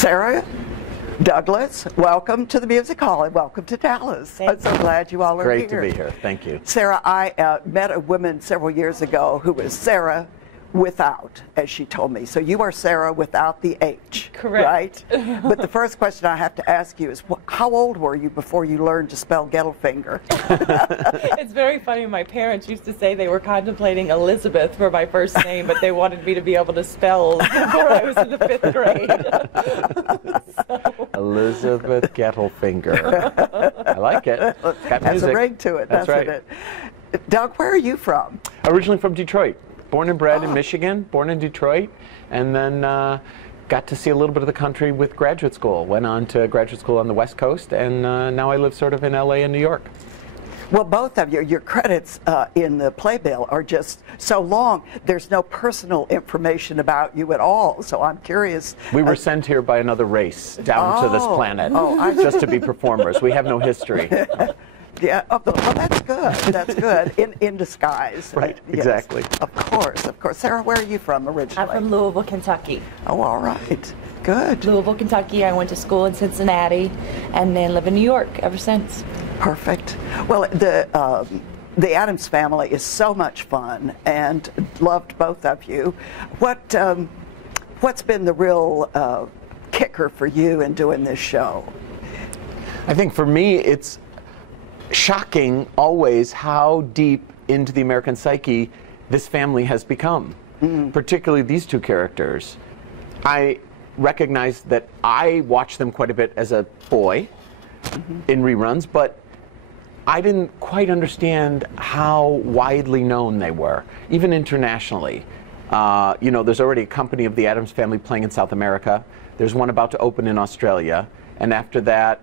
Sarah, Douglas, welcome to the Music Hall and welcome to Dallas. I'm so glad you all are here. Great to be here. Thank you. Sarah, I met a woman several years ago who was Sarah without, as she told me. So you are Sarah without the H. Correct. Right? But the first question I have to ask you is, how old were you before you learned to spell Gettelfinger? It's very funny. My parents used to say they were contemplating Elizabeth for my first name, but they wanted me to be able to spell before I was in the 5th grade. Elizabeth Gettelfinger. I like it. Got Has music. a ring to it, That's doesn't right. it? Doug, where are you from? Originally from Detroit. Born and bred in Michigan, born in Detroit, and then got to see a little bit of the country with graduate school. Went on to graduate school on the West Coast, and now I live sort of in LA and New York. Well, both of you, your credits in the playbill are just so long. There's no personal information about you at all, so I'm curious. We were sent here by another race down to this planet just to be performers. We have no history. Yeah, well, that's good. That's good. In disguise. Right, Yes. exactly. Of course, of course. Sarah, where are you from originally? I'm from Louisville, Kentucky. Oh, all right. Good. Louisville, Kentucky. I went to school in Cincinnati and then live in New York ever since. Perfect. Well, the Addams family is so much fun, and loved both of you. What's been the real kicker for you in doing this show? I think for me, it's shocking always how deep into the American psyche this family has become, particularly these two characters. I recognize that I watched them quite a bit as a boy in reruns, but I didn't quite understand how widely known they were, even internationally. You know, there's already a company of the Addams family playing in South America. There's one about to open in Australia. And after that,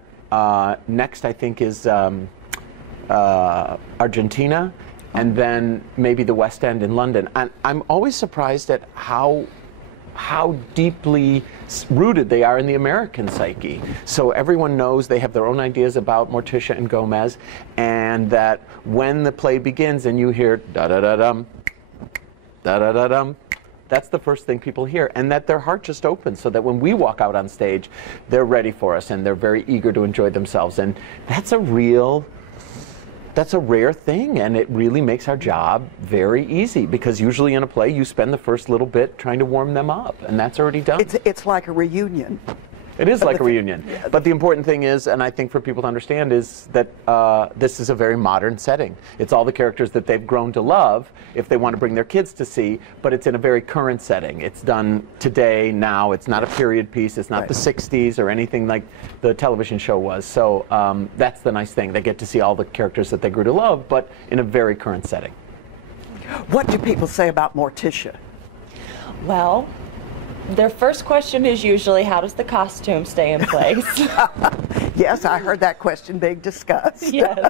next I think is Argentina, and then maybe the West End in London. And I'm always surprised at how deeply rooted they are in the American psyche. So everyone knows, they have their own ideas about Morticia and Gomez, and that when the play begins and you hear da-da-da-dum, da-da-da-dum, that's the first thing people hear, and that their heart just opens so that when we walk out on stage, they're ready for us and they're very eager to enjoy themselves. And that's a rare thing, and it really makes our job very easy, because usually in a play you spend the first little bit trying to warm them up, and that's already done. It's like a reunion. It is like a reunion. But the important thing is, and I think for people to understand, is that this is a very modern setting. It's all the characters that they've grown to love if they want to bring their kids to see, but it's in a very current setting. It's done today, now. It's not a period piece. It's not the 60s or anything like the television show was. So that's the nice thing. They get to see all the characters that they grew to love, but in a very current setting. What do people say about Morticia? Well, their first question is usually, how does the costume stay in place? Yes, I heard that question being discussed. Yes.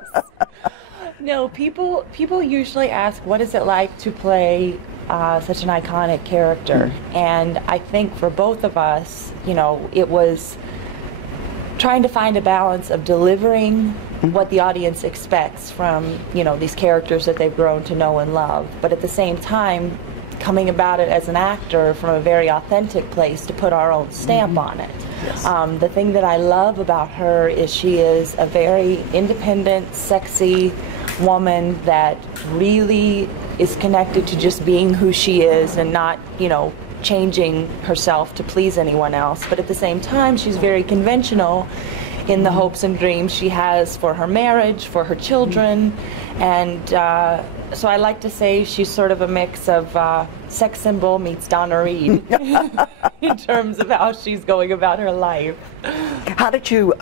No, people usually ask, what is it like to play such an iconic character? And I think for both of us, you know, it was trying to find a balance of delivering what the audience expects from, you know, these characters that they've grown to know and love, but at the same time coming about it as an actor from a very authentic place to put our own stamp on it. Yes. The thing that I love about her is she is a very independent, sexy woman that really is connected to just being who she is and not, you know, changing herself to please anyone else. But at the same time, she's very conventional in the hopes and dreams she has for her marriage, for her children, and so I like to say she's sort of a mix of sex symbol meets Donna Reed in terms of how she's going about her life. How did you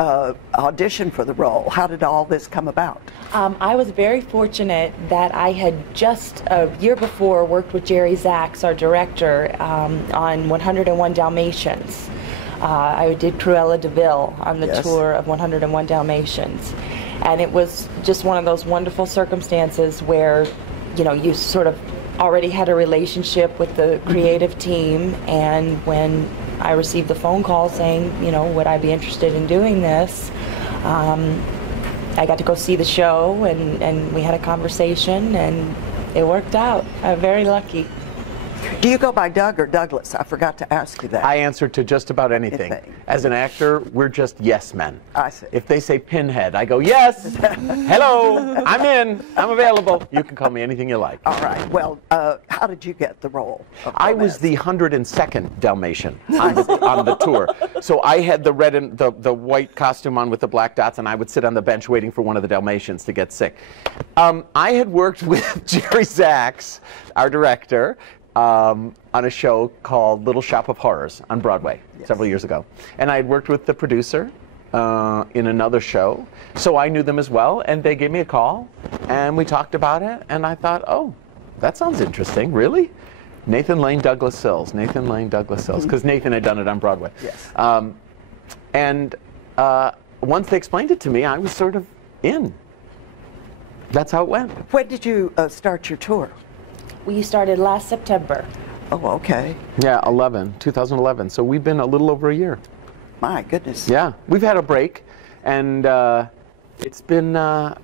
audition for the role? How did all this come about? I was very fortunate that I had just a year before worked with Jerry Zaks, our director, on 101 Dalmatians. I did Cruella de Vil on the tour of 101 Dalmatians. And it was just one of those wonderful circumstances where, you know, you sort of already had a relationship with the creative team, and when I received the phone call saying, you know, would I be interested in doing this, I got to go see the show, and we had a conversation, and it worked out. I'm very lucky. Do you go by Doug or Douglas? I forgot to ask you that. I answer to just about anything. As an actor, we're just yes men. I see. If they say Pinhead, I go, yes, hello, I'm in, I'm available. You can call me anything you like. All right. Well, how did you get the role of I was Gomez? the 102nd Dalmatian on the tour. So I had the red and the white costume on with the black dots, and I would sit on the bench waiting for one of the Dalmatians to get sick. I had worked with Jerry Zaks, our director, on a show called Little Shop of Horrors on Broadway several years ago. And I had worked with the producer in another show, so I knew them as well, and they gave me a call, and we talked about it, and I thought, oh, that sounds interesting, really? Nathan Lane Douglas Sills, because Nathan had done it on Broadway. Yes. And once they explained it to me, I was sort of in. That's how it went. When did you start your tour? We started last September. Oh, okay. Yeah, 2011. So we've been a little over a year. My goodness. Yeah, we've had a break, and it's been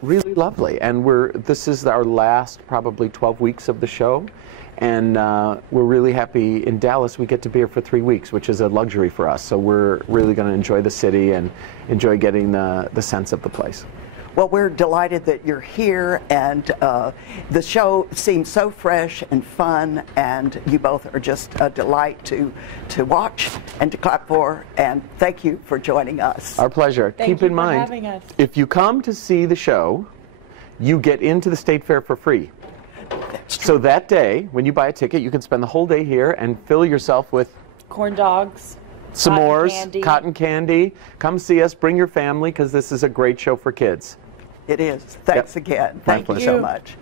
really lovely. And this is our last probably 12 weeks of the show, and we're really happy in Dallas. We get to be here for 3 weeks, which is a luxury for us. So we're really going to enjoy the city and enjoy getting the sense of the place. Well, we're delighted that you're here, and the show seems so fresh and fun, and you both are just a delight to watch and to clap for, and thank you for joining us. Our pleasure. Keep in mind, having us. if you come to see the show, you get into the State Fair for free. So that day, when you buy a ticket, you can spend the whole day here and fill yourself with Corn dogs. s'mores, cotton candy. Come see us, bring your family, because this is a great show for kids. It is. Thanks again. Thank you so much.